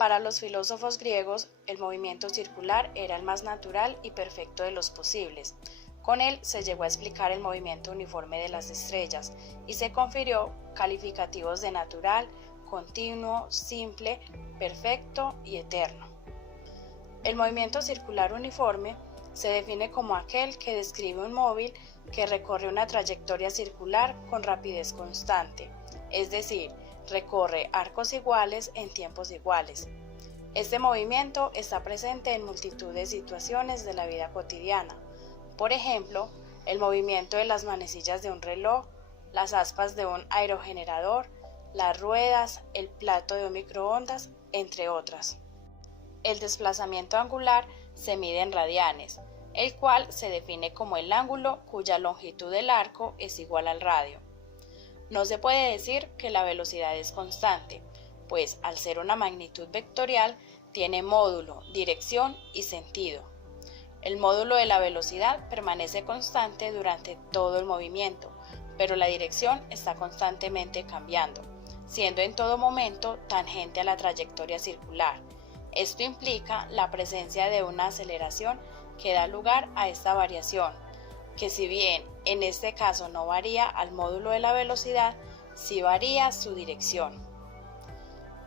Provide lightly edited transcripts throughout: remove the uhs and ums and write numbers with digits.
Para los filósofos griegos, el movimiento circular era el más natural y perfecto de los posibles. Con él se llegó a explicar el movimiento uniforme de las estrellas y se confirió calificativos de natural, continuo, simple, perfecto y eterno. El movimiento circular uniforme se define como aquel que describe un móvil que recorre una trayectoria circular con rapidez constante, es decir, recorre arcos iguales en tiempos iguales. Este movimiento está presente en multitud de situaciones de la vida cotidiana. Por ejemplo, el movimiento de las manecillas de un reloj, las aspas de un aerogenerador, las ruedas, el plato de un microondas, entre otras. El desplazamiento angular se mide en radianes, el cual se define como el ángulo cuya longitud del arco es igual al radio. No se puede decir que la velocidad es constante, pues al ser una magnitud vectorial tiene módulo, dirección y sentido. El módulo de la velocidad permanece constante durante todo el movimiento, pero la dirección está constantemente cambiando, siendo en todo momento tangente a la trayectoria circular. Esto implica la presencia de una aceleración que da lugar a esta variación, que si bien en este caso no varía al módulo de la velocidad, sí varía su dirección.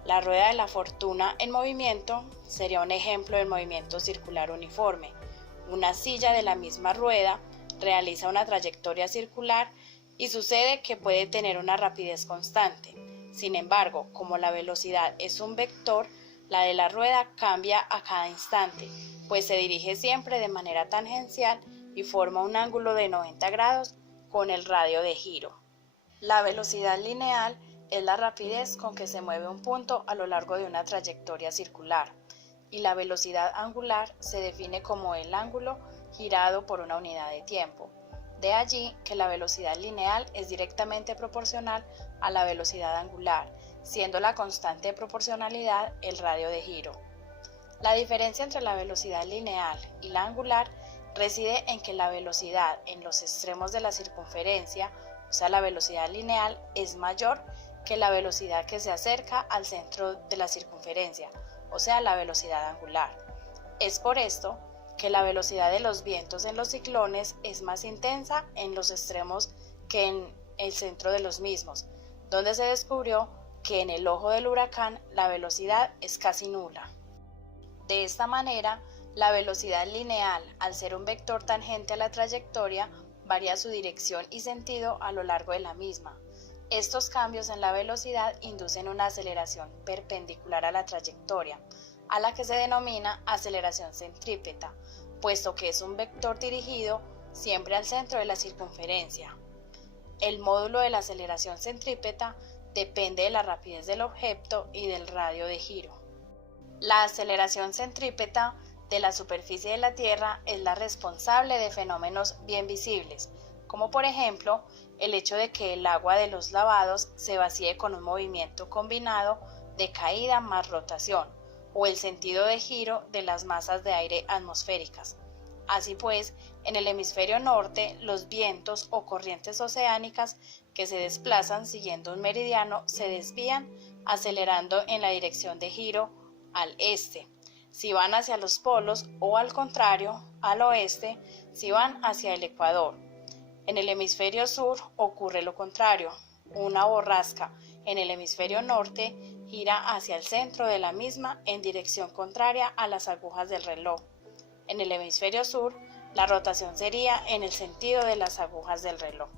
La rueda de la fortuna en movimiento sería un ejemplo del movimiento circular uniforme. Una silla de la misma rueda realiza una trayectoria circular y sucede que puede tener una rapidez constante. Sin embargo, como la velocidad es un vector, la de la rueda cambia a cada instante, pues se dirige siempre de manera tangencial y forma un ángulo de 90 grados con el radio de giro. La velocidad lineal es la rapidez con que se mueve un punto a lo largo de una trayectoria circular, y la velocidad angular se define como el ángulo girado por una unidad de tiempo. De allí que la velocidad lineal es directamente proporcional a la velocidad angular, siendo la constante de proporcionalidad el radio de giro. La diferencia entre la velocidad lineal y la angular reside en que la velocidad en los extremos de la circunferencia, o sea la velocidad lineal, es mayor que la velocidad que se acerca al centro de la circunferencia, o sea la velocidad angular. Es por esto que la velocidad de los vientos en los ciclones es más intensa en los extremos que en el centro de los mismos, donde se descubrió que en el ojo del huracán la velocidad es casi nula. De esta manera, la velocidad lineal, al ser un vector tangente a la trayectoria, varía su dirección y sentido a lo largo de la misma. Estos cambios en la velocidad inducen una aceleración perpendicular a la trayectoria, a la que se denomina aceleración centrípeta, puesto que es un vector dirigido siempre al centro de la circunferencia. El módulo de la aceleración centrípeta depende de la rapidez del objeto y del radio de giro. La aceleración centrípeta de la superficie de la Tierra es la responsable de fenómenos bien visibles, como por ejemplo el hecho de que el agua de los lavados se vacíe con un movimiento combinado de caída más rotación, o el sentido de giro de las masas de aire atmosféricas. Así pues, en el hemisferio norte, los vientos o corrientes oceánicas que se desplazan siguiendo un meridiano se desvían acelerando en la dirección de giro al este, si van hacia los polos, o al contrario, al oeste, si van hacia el ecuador. En el hemisferio sur ocurre lo contrario. Una borrasca en el hemisferio norte gira hacia el centro de la misma en dirección contraria a las agujas del reloj. En el hemisferio sur, la rotación sería en el sentido de las agujas del reloj.